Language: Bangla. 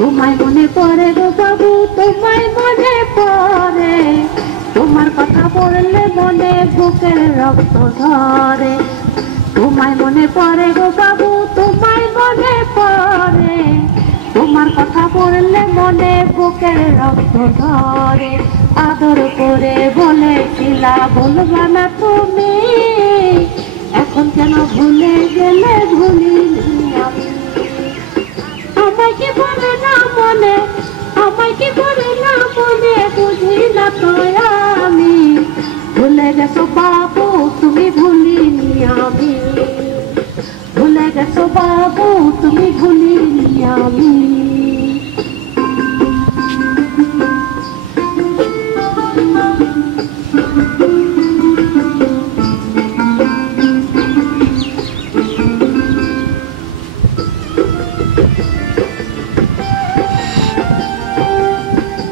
তোমায় মনে পড়ে গো বাবু, তোমায় মনে পড়ে, তোমার কথা পড়লে মনে বুকের রক্ত ধরে। তোমায় মনে পড়ে গো বাবু, তোমায় মনে পড়ে, তোমার কথা পড়লে মনে বুকের রক্ত ধরে। আদর করে বলেছিলা বলবা না তুমি, এখন কেন ভুলে গেলে ভুলিনি আমি। আমায় কি পড়ে না মনে, আমায় কি পড়ে না মনে, বুঝি না তো আমি। ভুলে গেছো বাপ